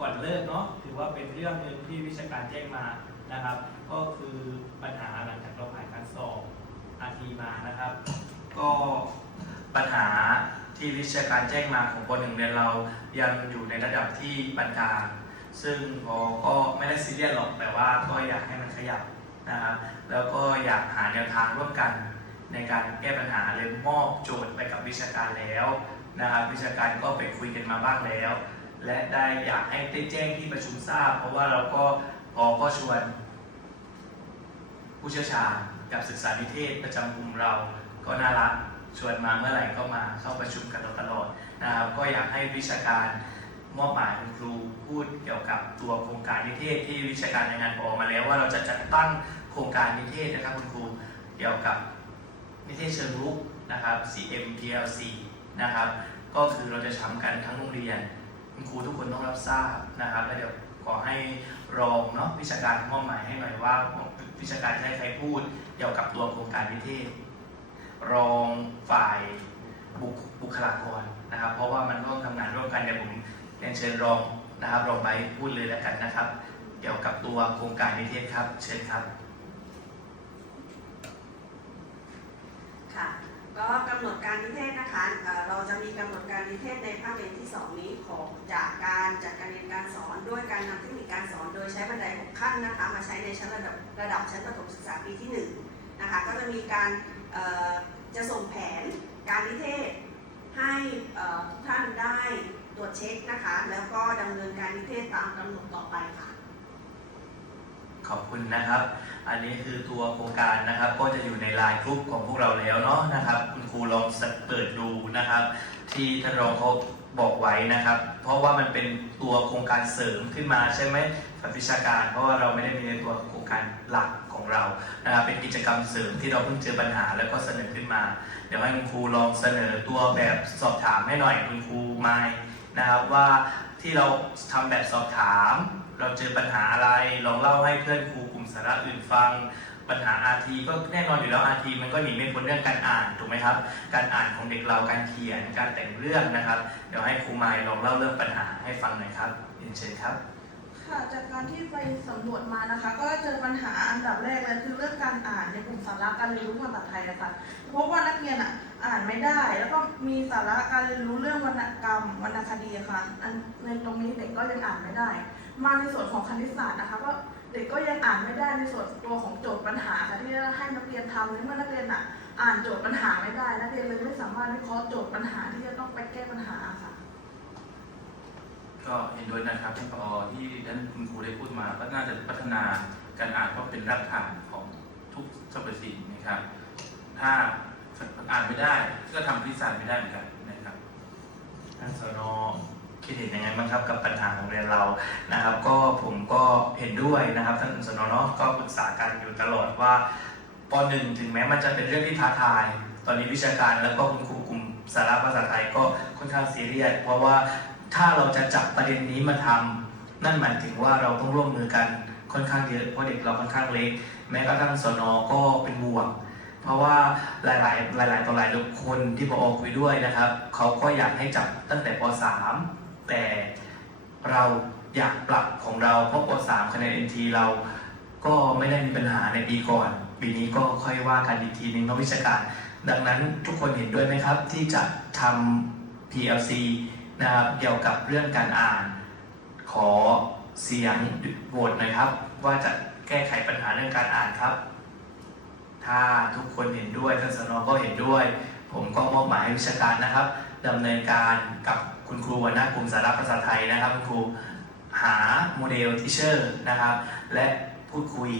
ก่อนเลิกเนาะถือว่าเป็นเรื่องหนึ่งที่วิชาการแจ้งมานะครับ ก็คือปัญหาหลังจากเราผ่านการสอบอาทีมานะครับ ก็ปัญหาที่วิชาการแจ้งมาของคนหนึ่งเรียนเรายังอยู่ในระดับที่ปานกลางซึ่งพอก็ไม่ได้ซีเรียสหรอกแต่ว่าก็อยากให้มันขยับนะครับแล้วก็อยากหาแนวทางร่วมกันในการแก้ปัญหาเลยมอบโจทย์ไปกับวิชาการแล้วนะครับวิชาการก็ไปคุยกันมาบ้างแล้ว และได้อยากให้ได้แจ้งที่ประชุมทราบ เพราะว่าเราก็พอก็ชวน ผู้เชี่ยวชาญกับศึกษานิเทศประจำกลุ่มเราก็น่ารักชวนมาเมื่อไหร่ก็มาเข้าประชุมกันตลอดนะครับก็อยากให้วิชาการมอบหมายคุณครูพูดเกี่ยวกับตัวโครงการนิเทศที่วิชาการในงานบอกมาแล้วว่าเราจะจัดตั้งโครงการนิเทศนะครับคุณครูเกี่ยวกับนิเทศเชิงรุกนะครับ CMPLC นะครับ ก็คือเราจะทำกันทั้งโรงเรียน คุณครูทุกคนต้องรับทราบนะครับ แล้วเดี๋ยวขอให้รองเนาะวิชาการมอบหมายให้หน่อยว่าวิชาการจะให้ใครพูดเกี่ยวกับตัวโครงการนิเทศ รองฝ่ายบุคบุคลากรนะครับ เพราะว่ามันต้องทำงานร่วมกันเดี๋ยวผมเรียนเชิญรองนะครับรองไปพูดเลยแล้วกันนะครับ เกี่ยวกับตัวโครงการนิเทศครับ เชิญครับ ค่ะ ก็กำหนดการนิเทศนะคะเเราจะมีกำหนดการนิเทศในภาคเรียนที่ 2 นี้ของจากการจัดการเรียนการสอนด้วยการนำเทคนิคการสอน โดยใช้บันไดหกขั้นนะคะมาใช้ในชั้นระดับระดับชั้นประถมศึกษาปีที่1นะคะก็จะมีการจะส่งแผนการนิเทศให้ทุกท่านได้ตรวจเช็คนะคะแล้วก็ดำเนินการนิเทศตามกำหนดต่อไปค่ะ ขอบคุณนะครับ อันนี้คือตัวโครงการนะครับ ก็จะอยู่ในไลน์กลุ่มของพวกเราแล้วเนาะนะครับ คุณครูลองเปิดดูนะครับ ที่ท่านรองเขาบอกไว้นะครับ เพราะว่ามันเป็นตัวโครงการเสริมขึ้นมาใช่ไหมฝ่ายวิชาการ เพราะว่าเราไม่ได้มีในตัวโครงการหลักของเรานะครับ เป็นกิจกรรมเสริมที่เราเพิ่งเจอปัญหาแล้วก็เสนอขึ้นมา เดี๋ยวให้คุณครูลองเสนอตัวแบบสอบถามให้หน่อยคุณครูไม้นะครับว่าที่เราทำแบบสอบถาม เราเจอปัญหาอะไร ลองเล่าให้เพื่อนครูกลุ่มสาระอื่นฟัง ปัญหาอาทีก็แน่นอนอยู่แล้วอาทีมันก็หนีไม่พ้นเรื่องการอ่านถูกไหมครับ การอ่านของเด็กเราการเขียนการแต่งเรื่องนะครับ เดี๋ยวให้ครูไมล์ลองเล่าเรื่องปัญหาให้ฟังหน่อยครับเชิญครับ ค่ะจากการที่ไปสำรวจมานะคะ ก็เจอปัญหาอันดับแรกเลยคือเรื่องการอ่านในกลุ่มสาระการเรียนรู้ภาษาไทยนะคะเพราะว่านักเรียนอะอ่านไม่ได้ แล้วก็มีสาระการเรียนรู้เรื่องวรรณกรรมวรรณคดีค่ะในตรงนี้เด็กก็ยังอ่านไม่ได้ มาในส่วนของคณิตศาสตร์นะคะก็เด็กก็ยังอ่านไม่ได้ในส่วนตัวของโจทย์ปัญหาค่ะที่ให้นักเรียนทำในเมื่อนักเรียนอะอ่านโจทย์ปัญหาไม่ได้ นักเรียนเลยไม่สามารถวิเคราะห์โจทย์ปัญหาที่จะต้องไปแก้ปัญหาค่ะ ก็เห็นด้วยนะครับท่านผอที่ท่านคุณครูได้พูดมา ก็น่าจะพัฒนาการอ่านเพราะเป็นรากฐานของทุกสรรพสิ่งนะครับ ถ้าอ่านไม่ได้ก็ทำพิซซ่าไม่ได้เหมือนกันนะครับท่านสนคิดเห็นยังไงบ้างครับกับปัญหาของเรียนเรานะครับ ก็ผมก็เห็นด้วยนะครับท่านสนเนาะก็ปรึกษากันอยู่ตลอดว่าปหนึ่งถึงแม้มันจะเป็นเรื่องที่ท้าทาย ตอนนี้วิชาการแล้วก็คุณครูกลุ่มสาระภาษาไทยก็ค่อนข้างซีเรียสเพราะว่า ถ้าเราจะจับประเด็นนี้มาทำนั่นหมายถึงว่าเราต้องร่วมมือกันค่อนข้างเยอะเพราะเด็กเราค่อนข้างเล็ก แม้กระทั่งสนก็เป็นบวก เพราะว่าหลาย ๆ หลาย ๆ ต่อหลายคนที่พอคุยด้วยนะครับ เขาก็อยากให้จับตั้งแต่ป .3 แต่เราอยากปรับของเราเพราะป .3 คะแนน NT เราก็ไม่ได้มีปัญหาในปีก่อน ปีนี้ก็ค่อยว่ากันอีกทีนึงนาะวิชาการ ดังนั้นทุกคนเห็นด้วยไหมครับ ที่จะทำ PLC นะครับเกี่ยวกับเรื่องการอ่าน ขอเสียงโหวตหน่อยครับ ว่าจะแก้ไขปัญหาเรื่องการอ่านครับ ถ้าทุกคนเห็นด้วยท่านสนก็เห็นด้วย ผมก็มอบหมายให้วิชาการนะครับดำเนินการกับคุณครูหัวนากลุ่มสาระภาษาไทยนะครับคุณครูหาโมเดลทิเชอร์นะครับ และพูดคุย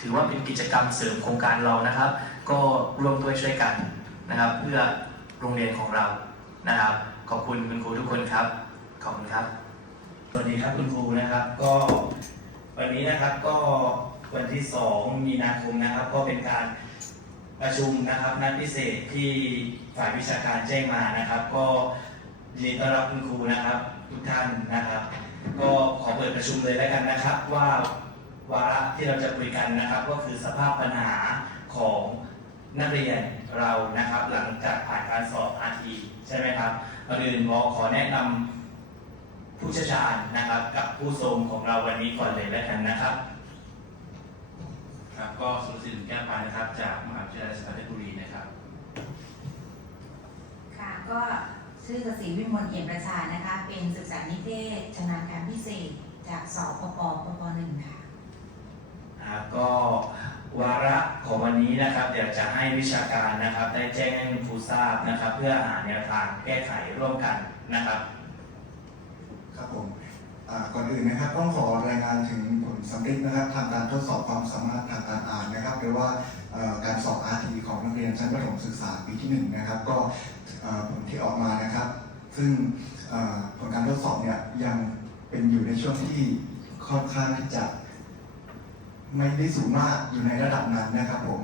ถือว่าเป็นกิจกรรมเสริมโครงการเรานะครับ ก็ร่วมด้วยช่วยกันนะครับ เพื่อโรงเรียนของเรานะครับ ขอบคุณคุณครูทุกคนครับ ขอบคุณครับ สวัสดีครับคุณครูนะครับ ก็วันนี้นะครับก็วันที่ 2 มีนาคมนะครับ ก็เป็นการประชุมนะครับ นัดพิเศษที่ฝ่ายวิชาการแจ้งมานะครับ ก็ยินดีต้อนรับคุณครูนะครับ ทุกท่านนะครับ ก็ขอเปิดประชุมเลยแล้วกันนะครับ ว่าวาระที่เราจะคุยกันนะครับ ก็คือสภาพปัญหาของนักเรียน เรานะครับ หลังจากผ่านการสอบอาทีใช่ไหมครับก่อนอื่นหมอขอแนะนำผู้เชี่ยวชาญนะครับ กับผู้ทรงของเราวันนี้ก่อนเลยแล้วกันนะครับ ครับก็สุรศิลป์แก้วปานนะครับ จากมหาวิทยาลัยสระบุรีนะครับ ค่ะก็ชื่อกสิวิมลเอี่ยมประชานะคะ เป็นศึกษานิเทศชำนาญการพิเศษจากสปปปปหนึ่งค่ะครับก็ วาระของวันนี้นะครับอยากจะให้วิชาการนะครับ ได้แจ้งให้คุณครูทราบนะครับ เพื่อหาแนวทางแก้ไขร่วมกันนะครับ ครับผมอ่าก่อนอื่นนะครับต้องขอรายงานถึงผลสำเร็จนะครับทางการทดสอบความสามารถทางการอ่านนะครับหรือว่าเอ่อการสอบ RT ของนักเรียนชั้นประถมศึกษาปีที่หนึ่งนะครับ ก็เอ่อผลที่ออกมานะครับ ซึ่งเอ่อผลการทดสอบเนี่ยยังเป็นอยู่ในช่วงที่ค่อนข้างที่จะ ไม่ได้สูงมากอยู่ในระดับนั้นนะครับผม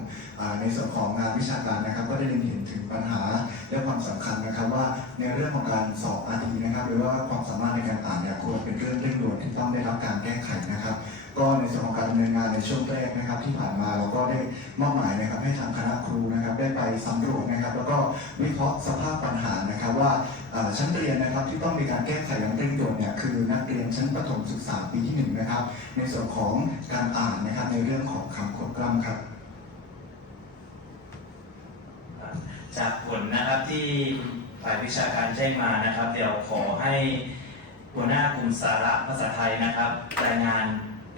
ในส่วนของงานวิชาการนะครับ ก็ได้เล็งเห็นถึงปัญหาและความสำคัญนะครับ ว่าในเรื่องของการสอบอาทีนะครับ หรือว่าความสามารถในการอ่านเนี่ยควรเป็นเรื่องเร่งด่วนที่ต้องได้รับการแก้ไขนะครับ ก็ในส่วนของการดำเนินงานในช่วงแรกนะครับ ที่ผ่านมาเราก็ได้มอบหมายนะครับ ให้ทางคณะครูนะครับได้ไปสำรวจนะครับ แล้วก็วิเคราะห์สภาพปัญหานะครับว่าชั้นเรียนนะครับที่ต้องมีการแก้ไขอย่างเร่งด่วนเนี่ยคือนักเรียนชั้นประถมศึกษาปีที่หนึ่งนะครับในส่วนของการอ่านนะครับในเรื่องของคำควบกล้ำครับจากผลนะครับที่ฝ่ายวิชาการแจ้งมานะครับ เดี๋ยวขอให้หัวหน้ากลุ่มสาระภาษาไทยนะครับรายงาน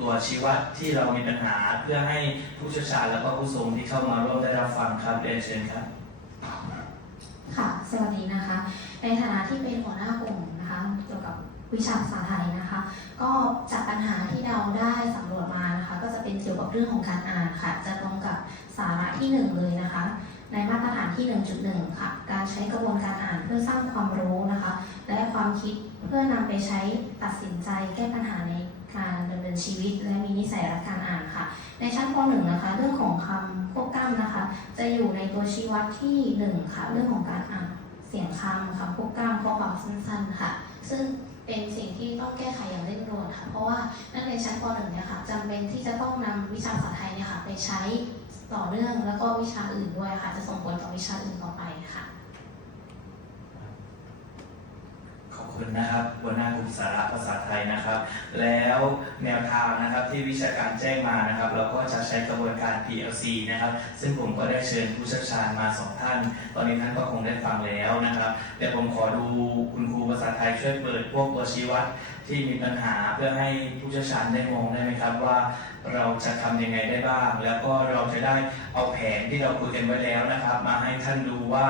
ตัวชี้วัดที่เรามีปัญหาเพื่อให้ผู้เชี่ยวชาญแล้วก็ผู้ทรงที่เข้ามาร่วมได้รับฟังครับเรียนเชิญครับ ค่ะ สวัสดีนะคะ ในฐานะที่เป็นหัวหน้ากลุ่มนะคะเกี่ยวกับวิชาภาษาไทยนะคะ ก็จากปัญหาที่เราได้สำรวจมานะคะ ก็จะเป็นเกี่ยวกับเรื่องของการอ่านค่ะ จะตรงกับสาระที่หนึ่งเลยนะคะ ในมาตรฐานที่ 1.1 ค่ะ การใช้กระบวนการอ่านเพื่อสร้างความรู้นะคะ และความคิดเพื่อนำไปใช้ตัดสินใจแก้ปัญหาใน การดำเนินชีวิต และมีนิสัยรักการอ่านค่ะ ในชั้นป .1 นะคะ เรื่องของคำควบกล้ำนะคะ จะอยู่ในตัวชี้วัดที่1ค่ะ เรื่องของการอ่านเสียงคำคำควบกล้ำข้อความสั้นๆค่ะ ซึ่งเป็นสิ่งที่ต้องแก้ไขอย่างเร่งด่วนค่ะ เพราะว่านักเรียนชั้นป .1 เนี่ยค่ะจำเป็นที่จะต้องนำวิชาภาษาไทยเนี่ยค่ะไปใช้ต่อเนื่องแล้วก็วิชาอื่นด้วยค่ะ จะส่งผลต่อวิชาอื่นต่อไปค่ะ ขอบ คุณนะครับหัวหน้ากลุ่มสาระภาษาไทยนะครับ แล้วแนวทางนะครับที่วิชาการแจ้งมานะครับ เราก็จะใช้กระบวนการ PLC นะครับ ซึ่งผมก็ได้เชิญผู้เชี่ยวชาญมาสองท่าน ตอนนี้ท่านก็คงได้ฟังแล้วนะครับเดี๋ยวผมขอดูคุณครูภาษาไทยช่วยเปิดพวกตัวชี้วัดที่มีปัญหาเพื่อให้ผู้เชี่ยวชาญได้มองได้ไหมครับว่าเราจะทำยังไงได้บ้าง แล้วก็เราจะได้เอาแผนที่เราคุยกันไว้แล้วนะครับ มาให้ท่านดูว่า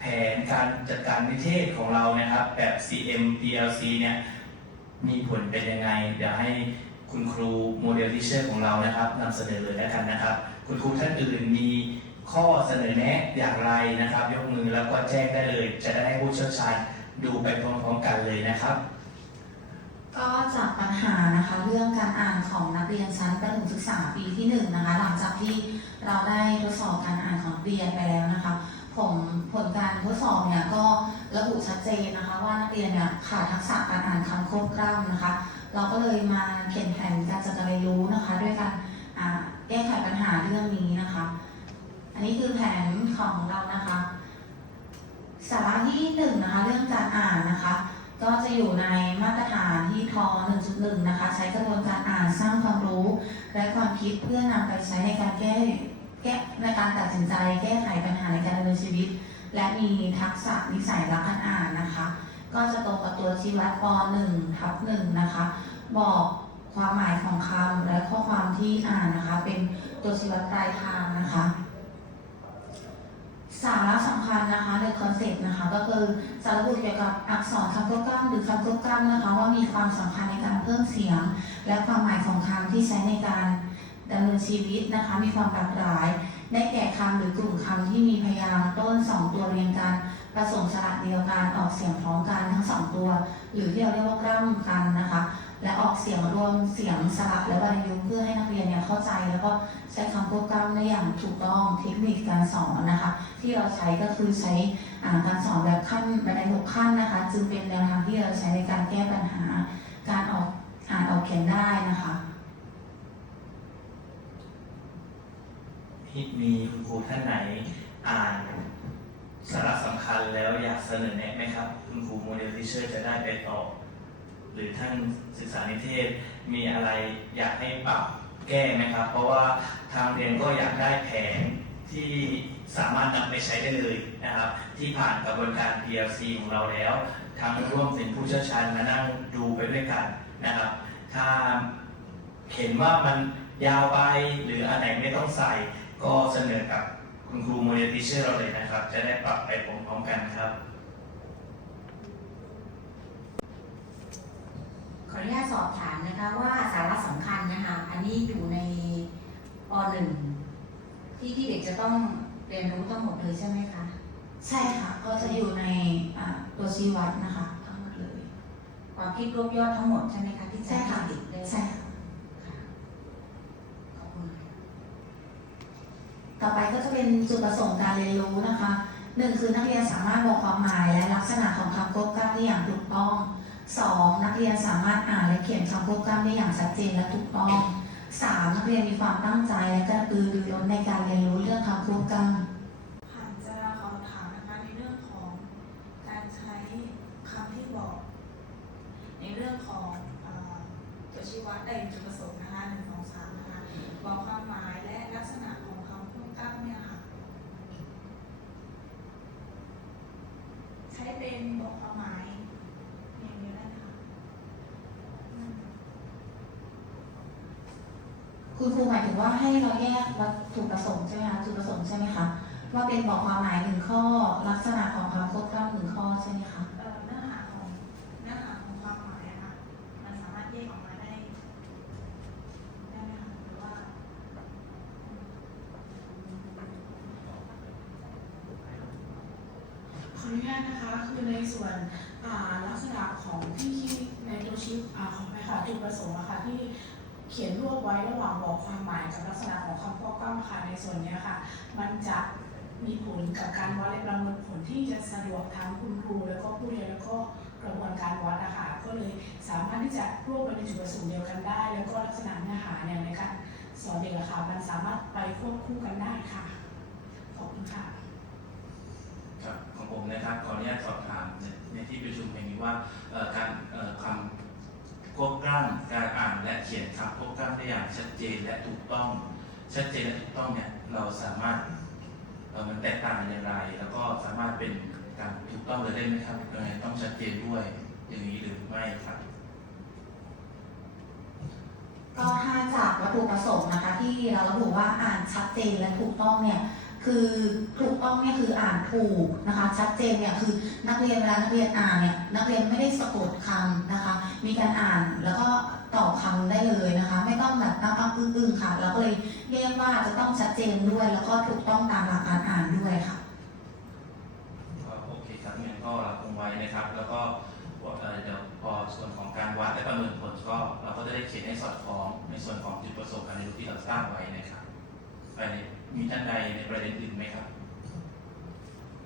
แผนการจัดการนิเทศของเรานะครับ แบบ CM PLC เนี่ยมีผลเป็นยังไง เดี๋ยวให้คุณครูโมเดลทิเชอร์ของเรานะครับนำเสนอเลยแล้วกันนะครับ คุณครูท่านอื่นมีข้อเสนอแนะอย่างไรนะครับ ยกมือแล้วก็แจ้งได้เลย จะได้ให้ผู้เชี่ยวชาญดูไปพร้อมๆกันเลยนะครับ ก็จากปัญหานะคะเรื่องการอ่านของนักเรียนชั้นประถมศึกษาปีที่หนึ่งนะคะหลังจากที่เราได้ทดสอบการอ่านของนักเรียนไปแล้วนะคะ ผมผลการทดสอบเนี่ยก็ระบุชัดเจนนะคะ ว่านักเรียนเนี่ยขาดทักษะการอ่านคำควบกล้ำนะคะ เราก็เลยมาเขียนแผนการจัดการเรียนรู้นะคะ ด้วยการแก้ไขปัญหาเรื่องนี้นะคะ อันนี้คือแผนของเรานะคะ สาระที่หนึ่งนะคะ เรื่องการอ่านนะคะ ก็จะอยู่ในมาตรฐานที่ท1.1 นะคะ ใช้กระบวนการอ่านสร้างความรู้ และความคิดเพื่อนำไปใช้ในการแก้ แก้ในการตัดสินใจ แก้ไขปัญหาในการดำเนินชีวิต และมีทักษะนิสัยรักการอ่านนะคะ ก็จะตรงกับตัวชี้วัดป .1 ทับ1นะคะ บอกความหมายของคำและข้อความที่อ่านนะคะ เป็นตัวชี้วัดปลายทางนะคะสาระสำคัญนะคะในคอนเซ็ปต์นะคะก็คือจะระบุเกี่ยวกับอักษรคำควกล้ำหรือคำควกล้ำนะคะ ว่ามีความสำคัญในการเพิ่มเสียง และความหมายของคำที่ใช้ในการ ดำเนินชีวิตนะคะมีความหลากหลาย ได้แก่คำหรือกลุ่มคำที่มีพยางค์ต้นสองตัวเรียงกันผสมสระเดียวกันออกเสียงพร้อมกันทั้งสองตัว หรือที่เราเรียกว่ากล้ำกันนะคะ และออกเสียงรวมเสียงสระและวรรณยุกต์เพื่อให้นักเรียนเนี่ยเข้าใจ แล้วก็ใช้คำควบกล้ำได้อย่างถูกต้องเทคนิคการสอนนะคะ ที่เราใช้ก็คือใช้การสอนแบบขั้นบันไดหกขั้นนะคะ จึงเป็นแนวทางที่เราใช้ในการแก้ปัญหาการออกอ่านออกเขียนได้นะคะ ที่มีคุณครูท่านไหนอ่านสาระสำคัญแล้วอยากเสนอแนะไหมครับ คุณครูโมเดลทิเชอร์จะได้ไปต่อ หรือท่านศึกษานิเทศมีอะไรอยากให้ปรับแก้ไหมครับ เพราะว่าทางเรียนก็อยากได้แผนที่สามารถนำไปใช้ได้เลยนะครับ ที่ผ่านกระบวนการ PLC ของเราแล้วทางร่วมถึงผู้เชี่ยวชาญมานั่งดูไปด้วยกันนะครับ ถ้าเห็นว่ามันยาวไปหรืออันไหนไม่ต้องใส่ ก็เสนอกับคุณครูโมเดลทีเชอร์เราเลยนะครับ จะได้ปรับไปพร้อมๆกันครับ ขออนุญาตสอบถามนะคะว่าสาระสำคัญนะคะ อันนี้อยู่ในป .1 ที่ที่เด็กจะต้องเรียนรู้ทั้งหมดเลยใช่ไหมคะใช่ค่ะ ก็จะอยู่ในอ่าตัวชี้วัดนะคะทั้งหมดเลย ความคิดรวบยอดทั้งหมดใช่ไหมคะที่ใช่จะให้ค่ะเด็กได้ ใช่ค่ะค่ะขอบคุณค่ะ ต่อไปก็จะเป็นจุดประสงค์การเรียนรู้นะคะหนึ่งคือนักเรียนสามารถบอกความหมายและลักษณะของคำควบกล้ำได้อย่างถูกต้องสองนักเรียนสามารถอ่านและเขียนคำควบกล้ำได้อย่างชัดเจนและถูกต้องสามนักเรียนมีความตั้งใจและกระตือรือร้นในการเรียนรู้เรื่องคำควบกล้ำผ่านจะขอถามนะคะในเรื่องของการใช้คำที่บอกในเรื่องของตัวชี้วัดได้จุดประสงค์นะคะหนึ่งสองสามนะคะบอกความหมายและของคำควบกล้ำเนี่ยค่ะ ใช้ เป็นบอกความหมายอย่างเดียวได้ไหมคะคุณครูหมายถึงว่าให้เราแยกวัตถุประสงค์ใช่ไหมคะจุดประสงค์ใช่ไหมคะว่าเป็นบอกความหมายหนึ่งข้อ ลักษณะของคำควบกล้ำหนึ่งข้อใช่ไหมคะ เอ่อเนื้อหาของเนื้อหาของความหมายอะค่ะมันสามารถแยกออกมาได้ได้ไหมคะหรือว่า ขออนุญาตนะคะคือใน ส่วนลักษณะของที่ที่ในตัวชี้อ่าของไปค่ะจุดประสงค์อะคะที่เขียนรวบไว้ระหว่างบอกความหมายกับลักษณะของคำควบกล้ำค่ะในส่วนนี้ค่ะ มันจะมีผลกับการวัดและประเมินผลที่จะสะดวกทั้งคุณครูแล้วก็ผู้เรียนแล้วก็กระบวนการวัดนะคะก็เลยสามารถที่จะรวบไว้ในจุดประสงค์เดียวกันได้ แล้วก็ลักษณะเนื้อหาเนี่ยในการสอนเด็กอะค่ะมันสามารถไปควบคู่กันได้ค่ะขอบคุณค่ะ ของผมนะครับขออนุญาตสอบถามในที่ประชุมแห่งนี้ว่าการเอ่อคำควบกล้ำการอ่านและเขียนคำควบกล้ำได้อย่างชัดเจนและถูกต้อง ชัดเจนและถูกต้องเนี่ยเราสามารถมันแตกต่างกันอย่างไร แล้วก็สามารถเป็นการถูกต้องเลยได้ไหมครับยังไงต้องชัดเจนด้วยอย่างนี้หรือไม่ครับก็ถ้าจากวัตถุประสงค์นะคะ ที่เราระบุว่าอ่านชัดเจนและถูกต้องเนี่ย คือถูกต้องเนี่ยคืออ่านถูกนะคะ ชัดเจนเนี่ยคือนักเรียนเวลานักเรียนอ่านเนี่ยนักเรียนไม่ได้สะกดคำนะคะ มีการอ่านแล้วก็ตอบคำได้เลยนะคะ ไม่ต้องแบบตั้งอ้ำอึ้งๆค่ะเราก็เลยเรียกว่าจะต้องชัดเจนด้วย แล้วก็ถูกต้องตามหลักการอ่านด้วยค่ะโอเคครับงั้นก็รับคงไว้นะครับ แล้วก็เอ่อเดี๋ยวพอส่วนของการวัดและประเมินผลก็เราก็จะได้เขียนให้สอดคล้องในส่วนของจุดประสงค์การเรียนรู้ที่เราสร้างไว้นะครับไปใน มีท่านใดในประเด็นอื่นไหมครับ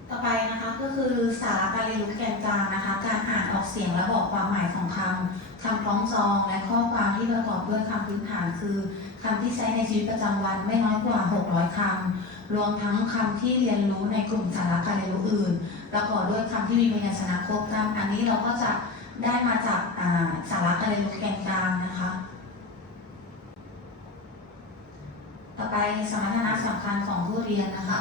ต่อไปนะคะก็คือสาระการเรียนรู้แกนกลางนะคะ การอ่านออกเสียงและบอกความหมายของคำคำคล้องจองและข้อความที่ประกอบด้วยคำพื้นฐานคือคำที่ใช้ในชีวิตประจำวันไม่น้อยกว่า 600คำรวมทั้งคำที่เรียนรู้ในกลุ่มสาระการเรียนรู้อื่น ประกอบด้วยคำที่มีพยัญชนะครบคำอันนี้เราก็จะได้มาจากสาระการเรียนรู้แกนกลางนะคะ ต่อไปสมรรถนะสำคัญของผู้เรียนนะคะ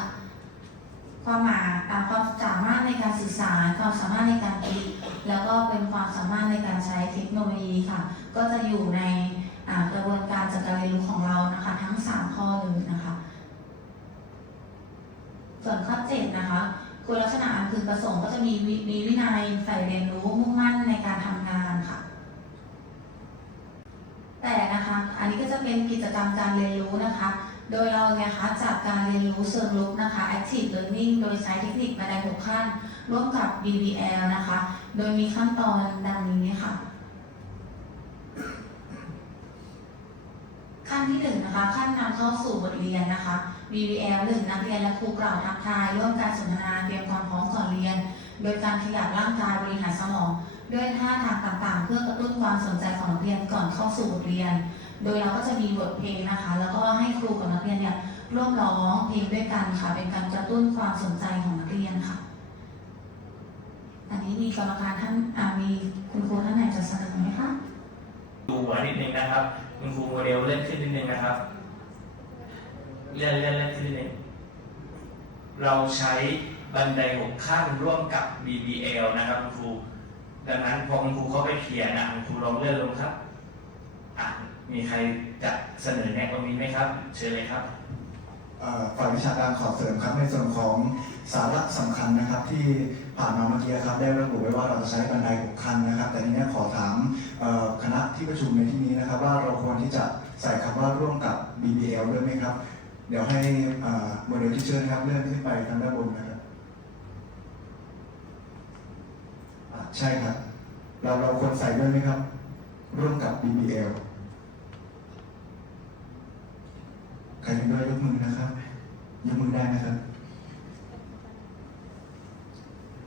ความหมายอ่าความสามารถในการสื่อสารความสามารถในการคิดแล้วก็เป็นความสามารถในการใช้เทคโนโลยีค่ะ ก็จะอยู่ในกระบวนการจัดการเรียนรู้ของเรานะคะ ทั้ง 3 ข้อเลยนะคะ ส่วนข้อ7นะคะคุณลักษณะอันพึงประสงค์ก็จะมีมีวินัยใฝ่เรียนรู้มุ่งมั่นในการทำงานค่ะ แต่นะคะ อันนี้ก็จะเป็นกิจกรรมการเรียนรู้นะคะ โดยเราเนี่ยคะ จากการเรียนรู้เชิงลุกนะคะ active learning โดยใช้เทคนิคบันไดหกขั้น ร่วมกับ BBL นะคะ โดยมีขั้นตอนดังนี้ค่ะ ขั้นที่หนึ่งนะคะ ขั้นนำเข้าสู่บทเรียนนะคะ BBL หนึ่งนักเรียนและครูกล่าวทักทาย ร่วมการสนทนาเตรียมความพร้อมก่อนเรียน โดยการขยับร่างกายบริหารสมอง ด้วยท่าทางต่างๆ เพื่อกระตุ้นความสนใจของนักเรียนก่อนเข้าสู่บทเรียน โดยเราก็จะมีบทเพลงนะคะ แล้วก็ให้ครูกับนักเรียนเนี่ยร่วมร้องเพลงด้วยกันค่ะ เป็นการกระตุ้นความสนใจของนักเรียนค่ะ อันนี้มีกรรมการท่านอามีคุณครูท่านไหนจะเสนอไหมคะดูหัวนิดนึงนะครับ คุณครูโมเดลเล่นขึ้นนิดนึงนะครับเลื่อนเลื่อนเลื่อนขึ้นนิดนึงเราใช้บันไดหกขั้นร่วมกับ BBL นะครับคุณครู ดังนั้นพอคุณครูเขาไปเขียนนะคุณครูลองเลื่อนลงครับอะมีใครจะเสนอแนะตรงนี้ไหมครับ เชิญเลยครับฝ่ายวิชาการขอเสริมครับในส่วนของสาระสำคัญนะครับ ที่ผ่านมาเมื่อกี้ครับ ได้ระบุไว้ว่าเราจะใช้บันไดหกขั้นนะครับ แต่ทีนี้ขอถามคณะที่ประชุมในที่นี้นะครับ ว่าเราควรที่จะใส่คำว่าร่วมกับ BBL ด้วยไหมครับ เดี๋ยวให้โมเดลที่เชิญครับเลื่อนขึ้นไปทางด้านบนนะครับอะ ใช่ครับ เราเราควรใส่ด้วยไหมครับ ร่วมกับ BBL ใครเห็นด้วยยกมือนะครับยกมือได้นะครับ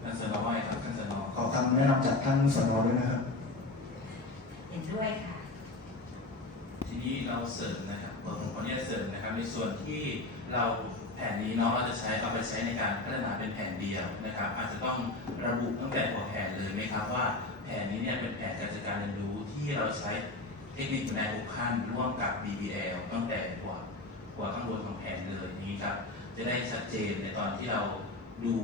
ท่านสนอว่าไงครับท่านสนอขอคำแนะนำจากท่านสนด้วยนะครับ เห็นด้วยค่ะ ทีนี้เราเสริมนะครับผมขออนุญาตเสริมนะครับ ในส่วนที่เราแผ นนี้เนาะเราจะใช้เอาไปใช้ในการพัฒนาเป็นแผนเดียวนะครับ อาจจะต้องระบุตั้งแต่หัวแผนเลยไหมครับว่าแผนนี้เนี่ยเป็นแผนการจัดการเรียนรู้ที่เราใช้เทคนิคในหกขั้นร่วมกับ BBL ตั้งแต่หัวหัวข้างบนของแผนเลยอย่างนี้ครับจะได้ชัดเจนในตอนที่เราดู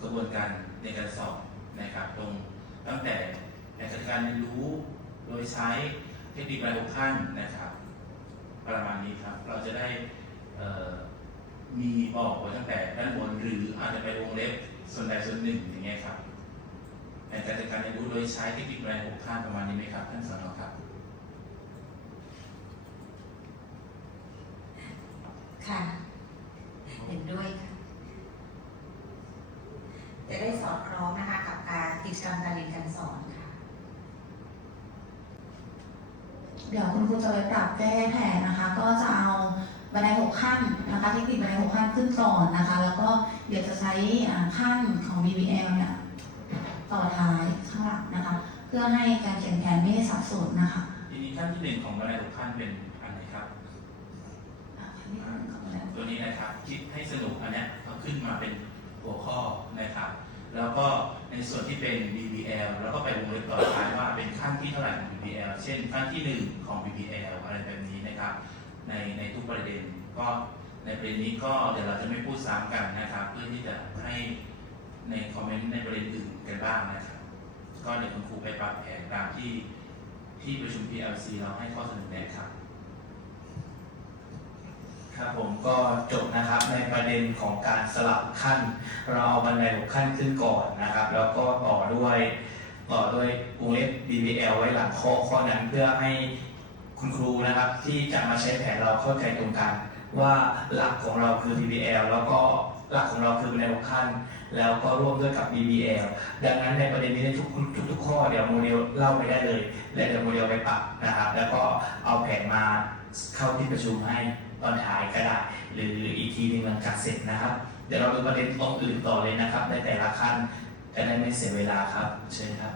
กระบวนการในการสอบนะครับตรงตั้งแต่แผนจัดการเรียนรู้โดยใช้เทคนิครายหกขั้นนะครับ ประมาณนี้ครับเราจะได้ มีบอกไว้ตั้งแต่ด้านบนหรืออาจจะไปวงเล็บส่วนใดส่วนหนึ่งอย่างเงี้ยครับแผนการจัดการเรียนรู้โดยใช้เทคนิครายหกขั้นประมาณนี้ไหมครับท่านสนครับ ค่ะ เห็นด้วยค่ะ จะได้สอดคล้องนะคะกับการกิจกรรมการเรียนการสอนค่ะ เดี๋ยวคุณครูจะไปปรับแก้แผนนะคะ ก็จะเอา บันไดหกขั้นนะคะเทคนิคบันไดหกขั้นขึ้นก่อนนะคะ แล้วก็เดี๋ยวจะใช้อ่าขั้นของ BBL เนี่ยต่อท้ายข้างหลังนะคะ เพื่อให้การเขียนแผนไม่สับสนนะคะทีนี้ขั้นที่หนึ่งของบันไดหกขั้นเป็นอันไหนครับอ่าขั้นที่หนึ่งของบันไดตัวนี้นะครับคิดให้สนุกอันเนี้ยเอาขึ้นมาเป็นหัวข้อนะครับ แล้วก็ในส่วนที่เป็น BBL แล้วก็ไปวงเล็บต่อท้ายว่าเป็นขั้นที่เท่าไหร่ของ BBL เช่นขั้นที่หนึ่งของ BBL อะไรแบบนี้นะครับ ในในทุกประเด็น ก็ในประเด็นนี้ก็เดี๋ยวเราจะไม่พูดซ้ำกันนะครับ เพื่อที่จะให้ในคอมเมนต์ในประเด็นอื่นกันบ้างนะครับ ก็เดี๋ยวคุณครูไปปรับแผนตามที่ที่ประชุม PLC เราให้ข้อเสนอแนะครับครับผมก็จบนะครับในประเด็นของการสลับขั้น เราเอาบันไดหกขั้นขึ้นก่อนนะครับ แล้วก็ต่อด้วยต่อด้วยวงเล็บ BBL ไว้หลังข้อข้อนั้นเพื่อให้ คุณครูนะครับที่จะมาใช้แผนเราเข้าใจตรงกัน ว่าหลักของเราคือ BBL แล้วก็หลักของเราคือบันไดหกขั้น แล้วก็ร่วมด้วยกับ BBL ดังนั้นในประเด็นนี้ในทุกทุกทุกข้อเดี๋ยวโมเดลเล่าไปได้เลย และเดี๋ยวโมเดลไปปรับนะครับ แล้วก็เอาแผนมาเข้าที่ประชุมให้ตอนท้ายก็ได้ หรืออีกทีหนึงหลังจากเสร็จนะครับ เดี๋ยวเราดูประเด็นตรงอื่นต่อเลยนะครับในแต่ละขั้นจะได้ไม่เสียเวลาครับ เชิญครับ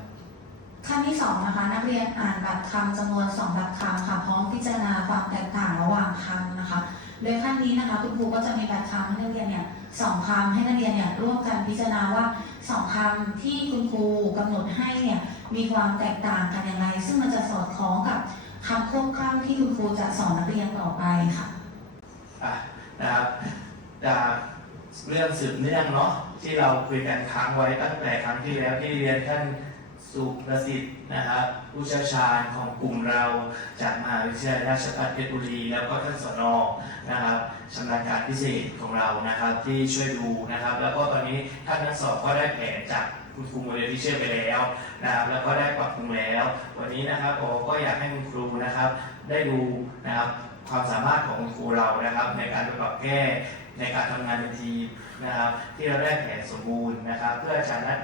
ขั้นที่สองนะคะนักเรียนอ่านแบบคำจำนวนสองแบบคำค่ะพร้อมพิจารณาความแตกต่างระหว่างคำนะคะ โดยขั้นนี้นะคะคุณครูก็จะมีแบบคำให้นักเรียนเนี่ยสองคำให้นักเรียนเนี่ยร่วมกันพิจารณาว่าสองคำที่คุณครูกำหนดให้เนี่ยมีความแตกต่างกันอยังไงซึ่งมันจะสอดคล้องกับคำควบกล้ำที่คุณครูจะสอนนักเรียนต่อไปค่ะอะนะครับจากเรื่องสืบเนื่องเนาะที่เราคุยกันค้างไว้ตั้งแต่ครั้งที่แล้วที่เรียนท่าน สุประสิทธิ์นะครับ ผู้เชี่ยวชาญของกลุ่มเราจากมหาวิทยาลัยราชภัฏเพชรบุรี แล้วก็ท่านสนนะครับชำนาญการพิเศษของเรานะครับที่ช่วยดูนะครับ แล้วก็ตอนนี้ท่านนักสอบก็ได้แผนจากคุณครูโมเดลที่เชื่อไปแล้วนะครับ แล้วก็ได้ปรับปรุงแล้ว วันนี้นะครับผมก็อยากให้คุณครูนะครับ ได้ดูนะครับความสามารถของคุณครูเรานะครับ ในการปรับแก้ในการทำงานเป็นทีมนะครับ ที่เราได้แผนสมบูรณ์นะครับ เพื่อฉะนั้น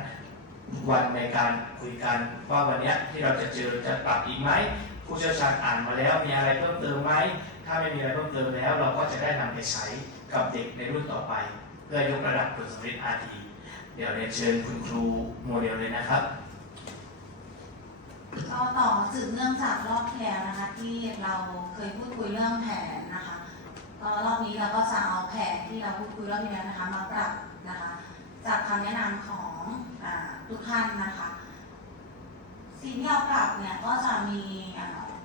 วันในการคุยกันว่าวันนี้ที่เราจะเจอจะปรับอีกไหมผู้เชี่ยวชาญอ่านมาแล้วมีอะไรเพิ่มเติมไหมถ้าไม่มีอะไรเพิ่มเติมแล้ว เราก็จะได้นำไปใช้กับเด็กในรุ่นต่อไป เพื่อยกระดับผลสำเร็จอาทีเดี๋ยวเรียนเชิญคุณครูโมเดลเลยนะครับก็ต่อสืบเนื่องจากรอบที่แล้วนะคะ ที่เราเคยพูดคุยเรื่องแผนนะคะก็รอบนี้เราก็จะเอาแผนที่เราพูดคุยรอบที่แล้วนะคะ มาปรับนะคะ จากคำแนะนำของอา ทุกท่านนะคะสิ่งที่เราปรับเนี่ยก็จะมี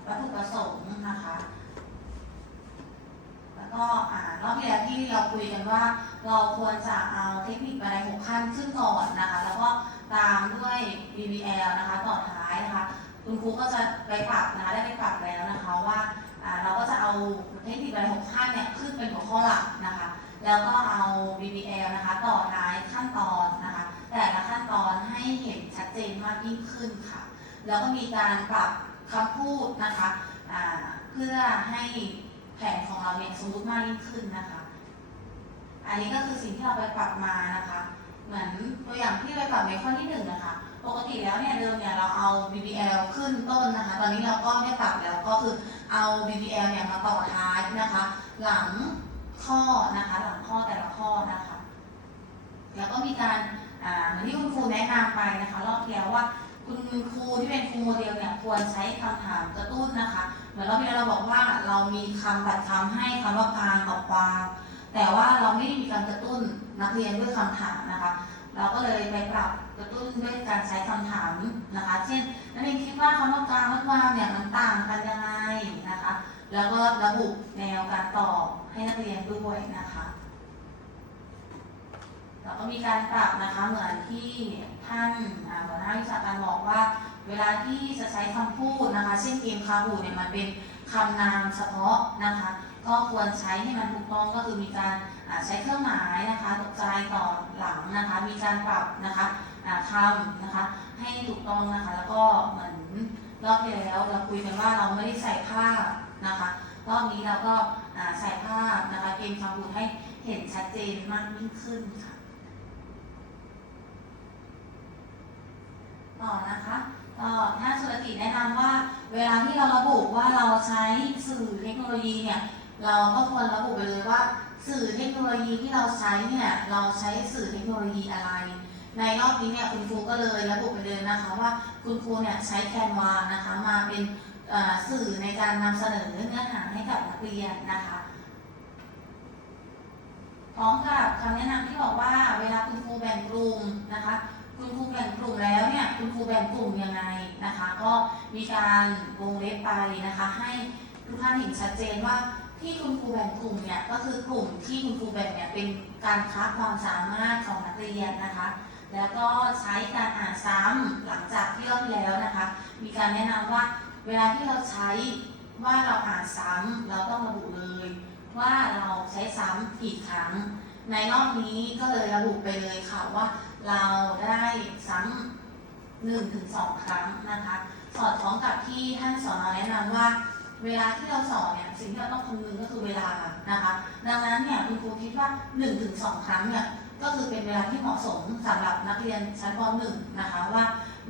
วัตถุประสงค์นะคะ แล้วก็รอบที่แล้วที่เราคุยกันว่า เราควรจะเอาเทคนิคบันไดหกขั้นขึ้นก่อนนะคะ แล้วก็ตามด้วย BBL นะคะต่อท้ายนะคะ คุณครูก็จะไปปรับนะคะได้ไปปรับแล้วนะคะว่าอ่าเราก็จะเอาเทคนิคบันไดหกขั้นเนี่ยขึ้นเป็นหัวข้อหลักนะคะ แล้วก็เอา BBL นะคะต่อท้าย ยิ่งขึ้นค่ะ แล้วก็มีการปรับคำพูดนะคะเพื่อให้แผนของเราเนี่ยสมูทมากยิ่งขึ้นนะคะ อันนี้ก็คือสิ่งที่เราไปปรับมานะคะ เหมือนตัวอย่างที่ไปปรับในข้อที่หนึ่งนะคะ ปกติแล้วเนี่ยเดิมเนี่ยเราเอา BBL ขึ้นต้นนะคะ ตอนนี้เราก็ไม่ปรับแล้วก็คือเอา BBL เนี่ยมาต่อท้ายนะคะ หลังข้อนะคะ หลังข้อแต่ละข้อนะคะ แล้วก็มีการ อ่าเหมือนที่คุณครูแนะนำไปนะคะ รอบที่แล้วว่าคุณครูที่เป็นครูโมเดลเนี่ยควรใช้คำถามกระตุ้นนะคะ เหมือนรอบที่แล้วเราบอกว่าเรามีคำตัดคำให้คำว่าพางกับความแต่ว่าเราไม่ได้มีการกระตุ้นนักเรียนด้วยคำถามนะคะ เราก็เลยไปปรับกระตุ้นด้วยการใช้คำถามนะคะ เช่นนักเรียนคิดว่าคำว่ากลางกับความเนี่ยมันต่างกันยังไงนะคะ แล้วก็ระบุแนวการตอบให้นักเรียนด้วยนะคะ แล้วก็มีการปรับนะคะเหมือนที่ท่านหัวหน้าวิชาการบอกว่า เวลาที่จะใช้คำพูดนะคะ เช่นเกมคาหูเนี่ยมันเป็นคำนามเฉพาะนะคะ ก็ควรใช้ให้มันถูกต้องก็คือมีการใช้เครื่องหมายนะคะตกใจต่อหลังนะคะ มีการปรับนะคะคำนะคะ ให้ถูกต้องนะคะ แล้วก็เหมือนรอบที่แล้วเราคุยกันว่าเราไม่ได้ใส่ภาพนะคะรอบนี้เราก็ใส่ภาพนะคะเกมคำพูดให้เห็นชัดเจนมากยิ่งขึ้นค่ะ ต่อนะคะก็ท่านสุรติแนะนำว่าเวลาที่เราระบุว่าเราใช้สื่อเทคโนโลยีเนี่ยเราก็ควรระบุไปเลยว่าสื่อเทคโนโลยีที่เราใช้เนี่ยเราใช้สื่อเทคโนโลยีอะไร ในรอบนี้เนี่ยคุณครูก็เลยระบุไปเลยนะคะว่าคุณครูเนี่ยใช้แคนวานะคะมาเป็นสื่อในการนำเสนอเนื้อหาให้กับนักเรียนนะคะพร้อมกับคำแนะนำที่บอกว่าเวลาคุณครูแบ่งกลุ่มนะคะ คุณครูแบ่งกลุ่มแล้วเนี่ยคุณครูแบ่งกลุ่มยังไงนะคะ ก็มีการวงเล็บไปนะคะให้ทุกท่านเห็นชัดเจนว่าที่คุณครูแบ่งกลุ่มเนี่ยก็คือกลุ่มที่คุณครูแบ่งเนี่ยเป็นการคัดความสามารถของนักเรียนนะคะ แล้วก็ใช้การอ่านซ้ำหลังจากที่รอบที่แล้วนะคะ มีการแนะนำว่าเวลาที่เราใช้ว่าเราอ่านซ้ำเราต้องระบุเลย ว่าเราใช้ซ้ำกี่ครั้ง ในรอบนี้ก็เลยระบุไปเลยค่ะว่า เราได้ซ้ำหนึ่งถึงสองครั้งนะคะ สอดคล้องกับที่ท่านสอนเราแนะนำว่า เวลาที่เราสอนเนี่ยสิ่งที่เราต้องคำนึงก็คือเวลานะคะ ดังนั้นเนี่ยคุณครูคิดว่า1นถึงสครั้งเนี่ยก็คือเป็นเวลาที่เหมาะสมสำหรับนักเรียนชั้นป .1 นะคะว่า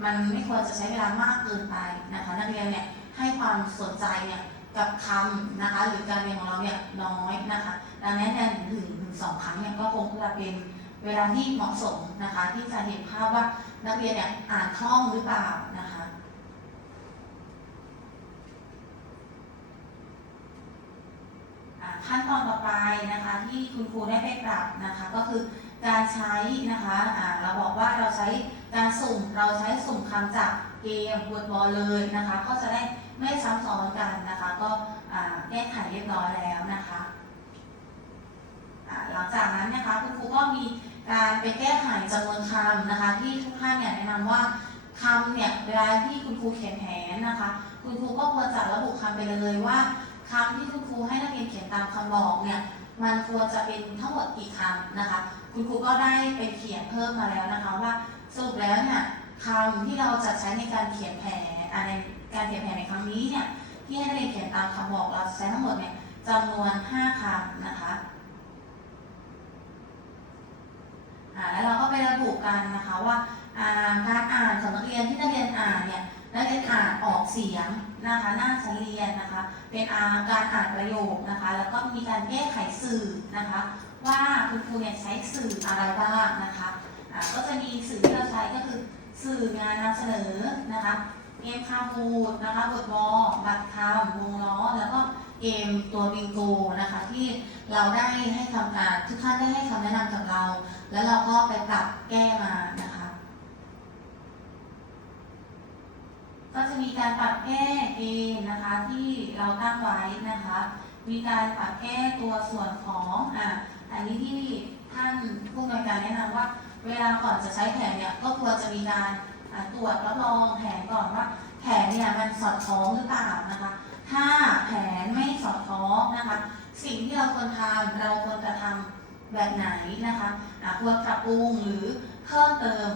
มันไม่ควรจะใช้เวลามากเกินไปนะคะ นักเรียนเนี่ยให้ความสนใจเนี่ยกับคำนะคะหรือการเรียนของเราเนี่ยน้อยนะคะ ดังนั้นเนี่ยหนึ่งถึงสองครั้งเนี่ยก็คงจะเป็น เวลาที่เหมาะสมนะคะที่จะเห็นภาพว่านักเรียนเนี่ยอ่านคล่องหรือเปล่านะคะขั้นตอนต่อไปนะคะที่คุณครูได้ไปปรับนะคะก็คือการใช้นะคะเราบอกว่าเราใช้การสุ่มเราใช้สุ่มคำจากเกมวอร์ดบอลเลยนะคะก็จะได้ไม่ซ้ำซ้อนกันนะคะ ก็อ่าแก้ไขเรียบร้อยแล้วนะคะหลังจากนั้นนะคะคุณครูก็มี การไปแก้ไขจำนวนคำนะคะ ที่ทุกท่านเนี่ยแนะนำว่าคำเนี่ยเวลาที่คุณครูเขียนแผนนะคะ คุณครูก็ควรจะระบุคำไปเลยว่าคำที่คุณครูให้นักเรียนเขียนตามคำบอกเนี่ยมันควรจะเป็นทั้งหมดกี่คำนะคะ คุณครูก็ได้ไปเขียนเพิ่มมาแล้วนะคะว่าสรุปแล้วเนี่ยคำที่เราจะใช้ในการเขียนแผนอ่าในการเขียนแผนในครั้งนี้เนี่ยที่ให้นักเรียนเขียนตามคำบอกเราใช้ทั้งหมดเนี่ยจำนวน 5คำนะคะ อ่า แล้วเราก็ไประบุกันนะคะว่าการอ่านของนักเรียนที่นักเรียนอ่านเนี่ยนักเรียนอ่านออกเสียงนะคะหน้าชั้นเรียนนะคะ เป็นอาการอ่านประโยคนะคะ แล้วก็มีการแก้ไขสื่อนะคะ ว่าคุณครูเนี่ยใช้สื่ออะไรบ้างนะคะอ่าก็จะมีสื่อที่เราใช้ก็คือสื่องานนำเสนอนะคะเกมคาฮูดนะคะบทวอบัตรคำวงล้อแล้วก็ เกมตัวบิงโกนะคะ ที่เราได้ให้คำอ่านทุกท่านได้ให้คำแนะนำกับเรา แล้วเราก็ไปปรับแก้มานะคะ ก็จะมีการปรับแก้เกณฑ์นะคะที่เราตั้งไว้นะคะ มีการปรับแก้ตัวส่วนของอะอันนี้ที่ท่านผู้บริการแนะนำว่า เวลาก่อนจะใช้แผนเนี่ยก็ควรจะมีการตรวจรับรองแผนก่อนว่าแผนเนี่ยมันสอดคล้องหรือเปล่านะคะ ถ้าแผนไม่สอดคล้องนะคะ สิ่งที่เราควรทำเราควรจะทำแบบไหนนะคะะควรปรับปรุงหรือเพิ่มเติม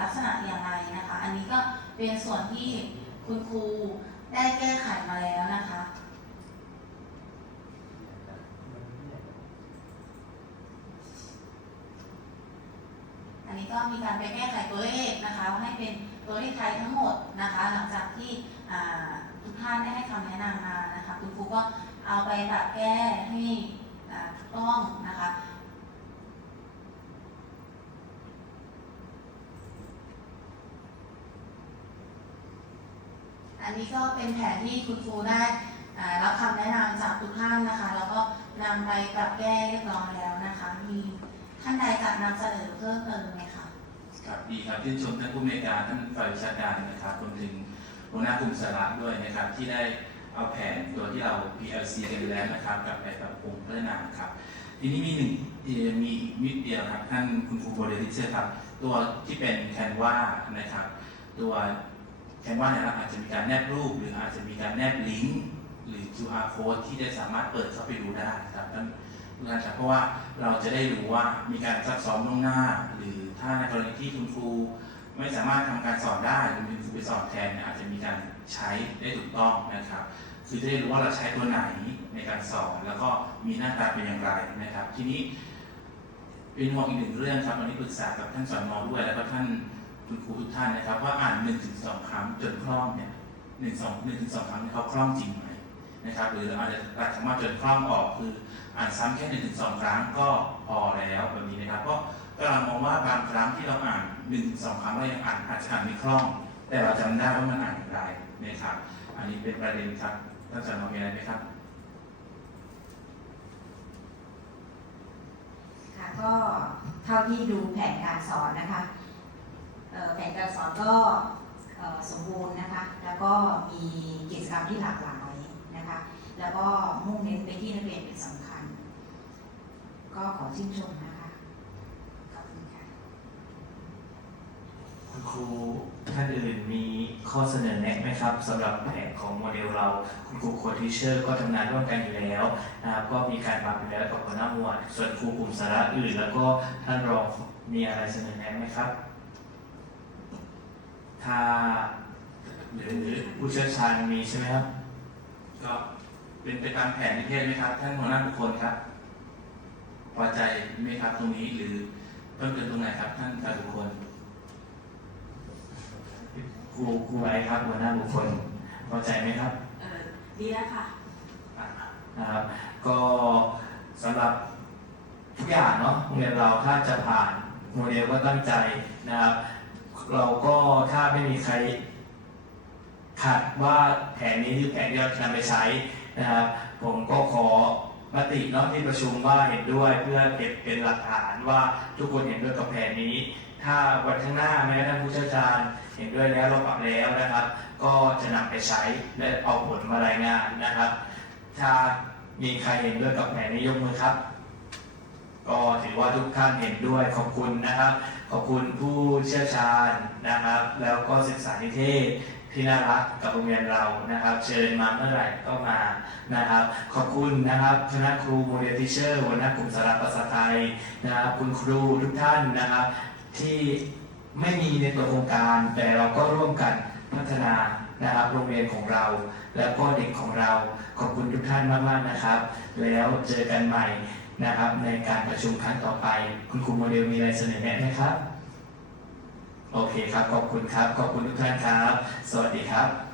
ลักษณะอย่างไรนะคะ อันนี้ก็เป็นส่วนที่คุณครูได้แก้ไขมาแล้วนะคะอันนี้ก็มีการไปแก้ไขตัวเลขนะคะให้เป็นตัวเลขไทยทั้งหมดนะคะ หลังจากที่ ท่านได้ให้คำแนะนำมานะคะ คุณครูก็เอาไปปรับแก้ให้อ่าถูกต้องนะคะอันนี้ก็เป็นแผนที่คุณครูได้รับคำแนะนำจากทุกท่านนะคะ แล้วก็นำไปปรับแก้เรียบร้อยแล้วนะคะ มีท่านใดจะนำเสนอเพิ่มเติมไหมคะครับดีครับที่ชมท่านผู้อำนวยการท่านฝ่ายวิชาการนะครับรวมถึง หัวหน้ากลุ่มสาระด้วยนะครับที่ได้เอาแผนตัวที่เรา PLC กันไปแล้วนะครับกลับไปปรับปรุงพัฒนาครับ ทีนี้มีหนึ่งมีอีกนิดเดียวครับท่านคุณครูโบเดลิเชอร์ครับตัวที่เป็นแคนวานะครับตัวแคนวาเนี่ยเราอาจจะมีการแนบรูป หรืออาจจะมีการแนบลิงก์หรือ QR code ที่จะสามารถเปิดเข้าไปดูได้ครับท่านทุกท่านครับเพราะว่าเราจะได้รู้ว่ามีการซักซ้อมล่วงหน้า หรือถ้าในกรณีที่คุณครู ไม่สามารถทำการสอนได้หรือคุณครูไปสอนแทนเนี่ยอาจจะมีการใช้ได้ถูกต้องนะครับ คือจะได้รู้ว่าเราใช้ตัวไหนในการสอนแล้วก็มีหน้าตาเป็นอย่างไรนะครับ ทีนี้เป็นห่วงอีกหนึ่งเรื่องครับวันนี้ปรึกษากับท่านสอนมอด้วยแล้วก็ท่านคุณครูทุกท่านนะครับ ว่าอ่านหนึ่งถึงสองครั้งจนคล่องเนี่ยหนึ่งสองหนึ่งถึงสองครั้งเขาคล่องจริงไหมนะครับหรือเราอาจจะตัดคำว่าจนคล่องออกคืออ่านซ้ำแค่หนึ่งถึงสองครั้งก็พอแล้วแบบนี้นะครับเพราะ ก็เรามองว่าบางครั้งที่เราอ่านหนึ่งสองครั้งเรายังอ่านอาจจะอ่านไม่คล่อง แต่เราจำได้ว่ามันอ่านอย่างไรนะครับ อันนี้เป็นประเด็นครับท่านอาจารย์มองมีอะไรไหมครับค่ะก็เท่าที่ดูแผนการสอนนะคะแผนการสอนก็สมบูรณ์นะคะ แล้วก็มีกิจกรรมที่หลากหลายนะคะ แล้วก็มุ่งเน้นไปที่นักเรียนเป็นสำคัญ ก็ขอชื่นชมนะคะ ขอบคุณค่ะ ครูท่านอื่นมีข้อเสนอแนะไหมครับสำหรับแผนของโมเดลเรา คุณครูโคทีเชอร์ก็ทำงานร่วมกันอยู่แล้วนะครับก็มีการปรับอยู่แล้วกับหัวหน้าหมวดส่วนครูกลุ่มสาระอื่น แล้วก็ท่านรองมีอะไรเสนอแนะไหมครับ ถ้าหรือผู้เชี่ยวชาญมีใช่ไหมครับ ก็เป็นไปตามแผนนิเทศไหมครับ ท่านหัวหน้าบุคคลครับพอใจไหมครับตรงนี้หรือเพิ่มเติมตรงไหนครับท่านฝ่ายบุคคล ครูครูไว้ครับหัวหน้าบุคคลพอใจไหมครับเออดีแล้วค่ะนะครับ ก็สำหรับทุกอย่างเนาะโรงเรียนเราถ้าจะผ่านโมเดลก็ตั้งใจนะครับ เราก็ถ้าไม่มีใครขัดว่าแผนนี้คือแผนที่เราจะนำไปใช้นะครับ ผมก็ขอมติเนาะที่ประชุมว่าเห็นด้วยเพื่อเก็บเป็นหลักฐานว่าทุกคนเห็นด้วยกับแผนนี้ ถ้าวันข้างหน้าแม้ทั่งผู้เชี่ยวชาญเห็นด้วยแล้วเราปรับแล้วนะครับ ก็จะนำไปใช้และเอาผลมารายงานนะครับ ถ้ามีใครเห็นด้วยกับแผนนี้ยกมือครับ ก็ถือว่าทุกท่านเห็นด้วยขอบคุณนะครับ ขอบคุณผู้เชี่ยวชาญนะครับ แล้วก็ศึกษานิเทศที่น่ารักกับโรงเรียนเรานะครับ เชิญมาเมื่อไหร่ก็มานะครับ ขอบคุณนะครับคณะครูโมเดลทิเชอร์หัวหน้ากลุ่มสาระภาษาไทยนะครับ คุณครูทุกท่านนะครับ ที่ไม่มีในตัวโครงการ แต่เราก็ร่วมกันพัฒนานะครับโรงเรียนของเรา และก็เด็กของเราขอบคุณทุกท่านมากๆนะครับ แล้วเจอกันใหม่นะครับ ในการประชุมครั้งต่อไป คุณครูโมเดลมีอะไรเสนอแนะไหมครับ โอเคครับ ขอบคุณครับ ขอบคุณทุกท่านครับ สวัสดีครับ